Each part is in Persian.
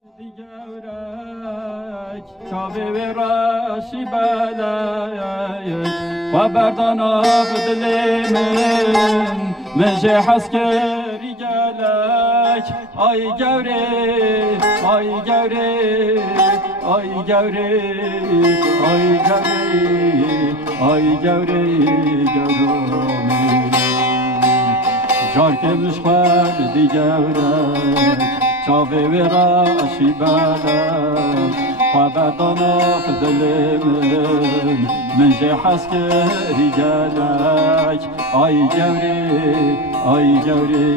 دیگرک تابه و راشی بلایک و بردان آب دل من جه حسکری گلک آی گوره آی گوره آی گوره آی گوره آی گوره گورومی جار که مشخور دیگرک چاوه و راشی بلک و بردان آب دل من جه حسکری گلک آی گوره آی گوره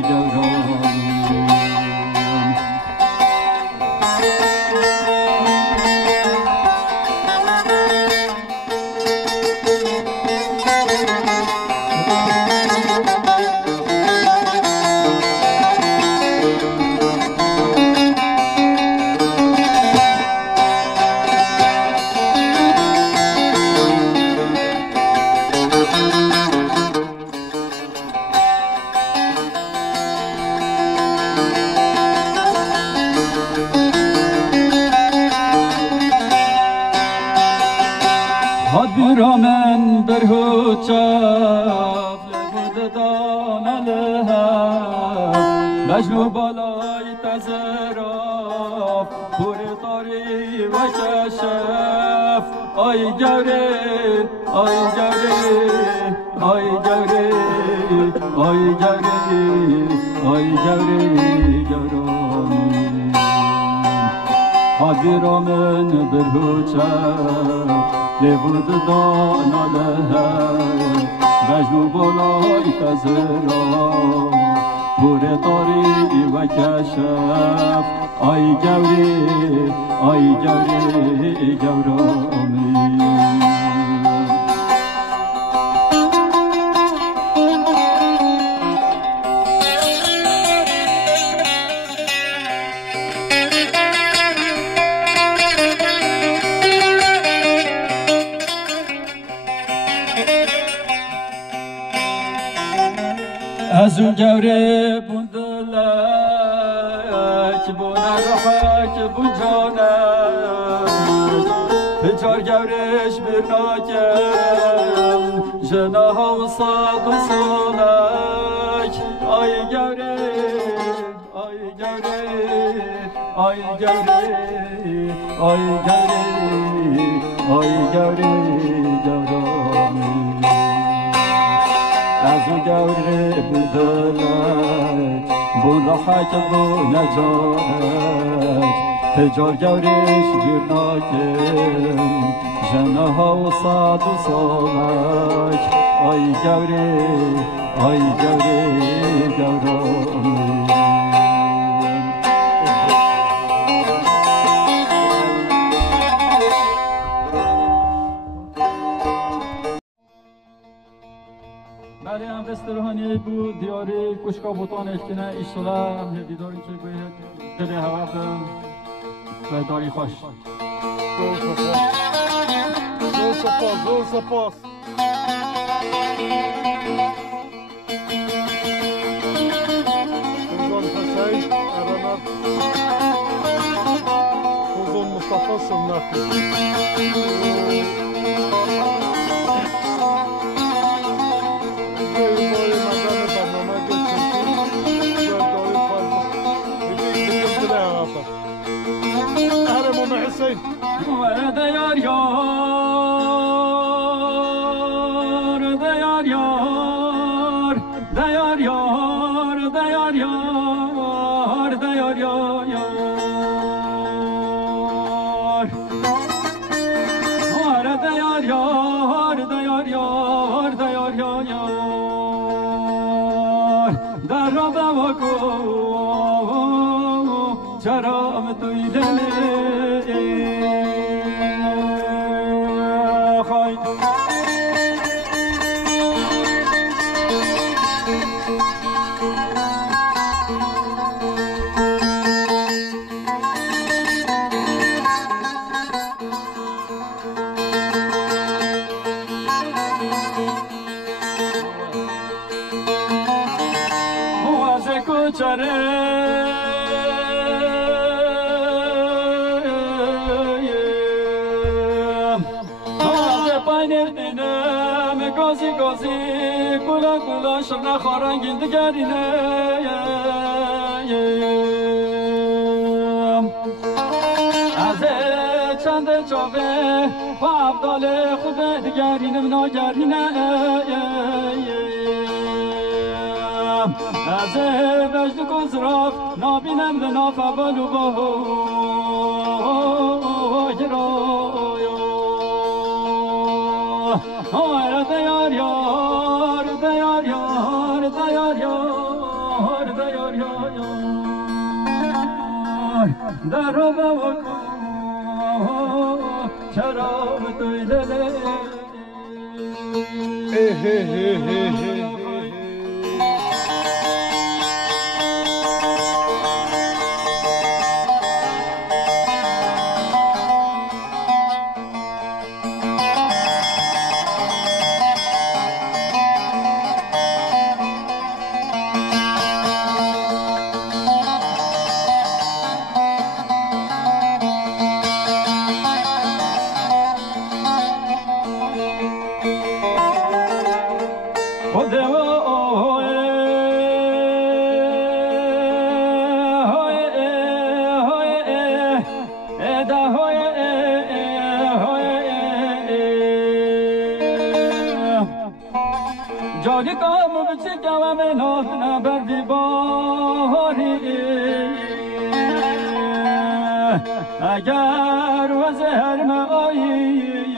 گورومی من برهوچاف لبود داناله مجنو بالای تزراف پور طاری و کشف آی گوره آی گوره آی گوره آی گوره آی گوره گورامی حادی را من برهوچاف لبود داناله مجنو بالای تزرا پور طاری و کشف آی گوری آی گوری گورامی از اون گوره بوندلک بونه رحک بون جانک پچار گورش برناکم جناها و صاد و سالک آی گوره آی گوره آی گوره آی گوره آی گوره گورامی از او گوره بودلک بون رحک بون نجارک تجار گورش بیرناکم جنه ها و صاد و سالک آی گوره آی گوره گورامی بله امرست روحانی بود دیاری کشکا بوتان اشکنه ایشتالا هم دیداری که باید دل هوا به داری خوش زول سپاس زول سپاس Ozan Hasan Aranar Ozan Mustafa Sönmekli ورد یار یار دیار یار دیار یار دیار یار دیار یار ورد یار یار دیار یار دیار یار در را بواکو چرام توی دلی چره گازی گلا گلا شرنا خارنگین دگرینه از چند چاوه با عبدال خود دگرینم ناگرینه از وجد گذراف نابینم لناف اول و با گرایا دیار یار دیار یار دیار یار دیار یار در رو بکن چرا دویدله جالی کامو بچه کمم نازنه بر بیباری اگر وزهر مایی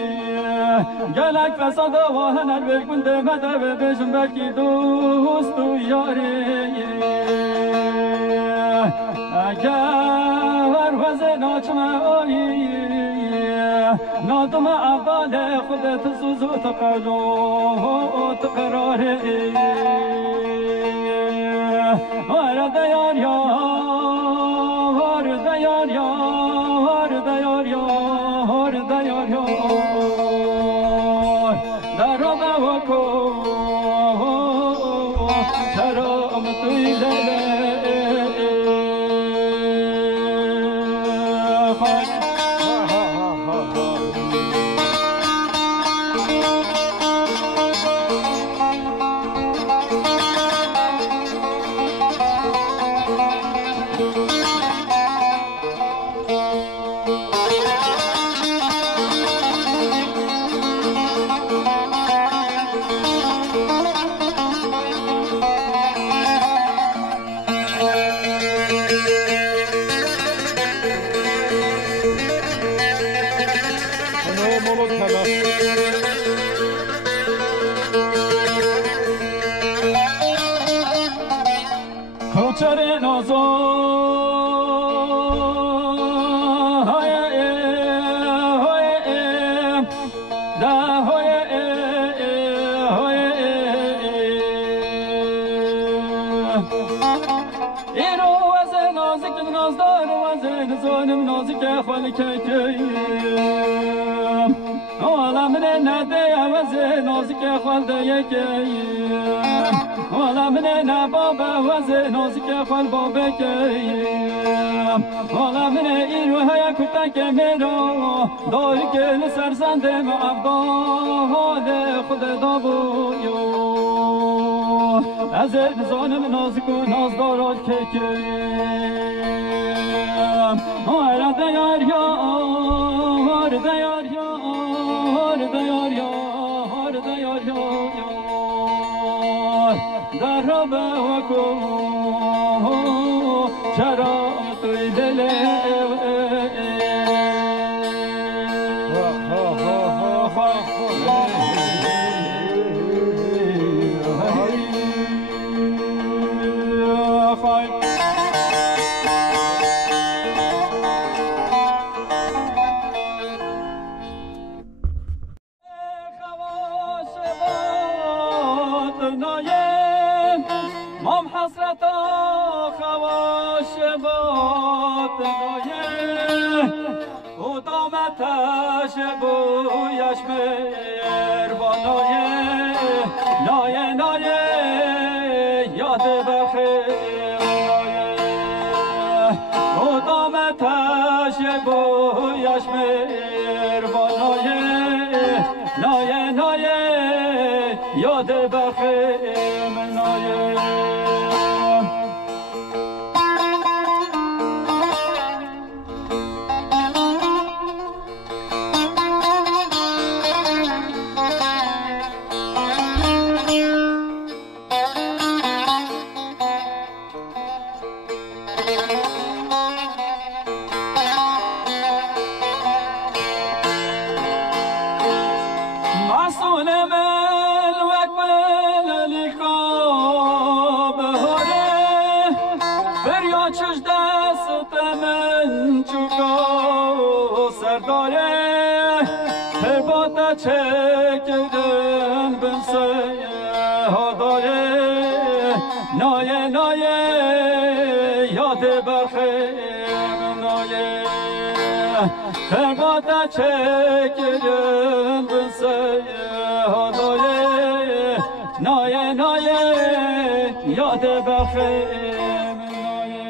گلک فساد و هنر بگونده مده بشم بکی دوست و یاری اگر وزه ناچم آیی نادم اول خودت سوزو تقلو تقراره وار دیار یار دیار یار دیار یار دیار یار در رو بکن چرا متوی لله کوچر نازو های های دا های های ایرو از نازک نازدار از نزانم نازک خالی کیم والا من نده از نازک خالده یکیم والا من نباب از نازک خال بابه کیم والا من ایرو های کتک میرا داری که سرزنده معباد خود دابویو از نزانم نازک و نازدارات که کیم وار دیار یار دیار یار دیار یار دیار یار در رو بکن چرا توی دل مام حسرتا خواش باد نایه و دامتش بویش مهربانایه نایه نایه یاد بخیر نایه و دامتش بویش مهربانایه نایه نایه یاد çekildin ben seyadare naye naye yadı berxim naye Fermata çekildin ben seyadare naye naye yadı berxim naye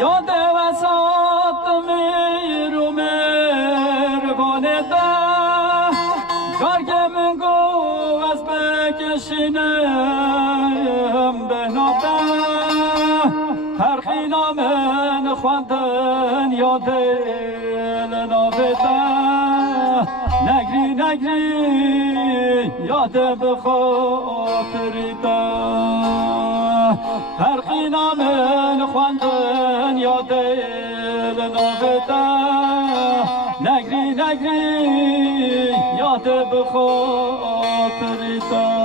یاد وسط میرو مروانه ده گرگ من گو از بکشینم به نابه هر خینا من خواندن یاد نابه ده نگری نگری یاد بخاطری ده هر خینا من خواندن یاد نابه ده نگری نگری یاد بخاطری ده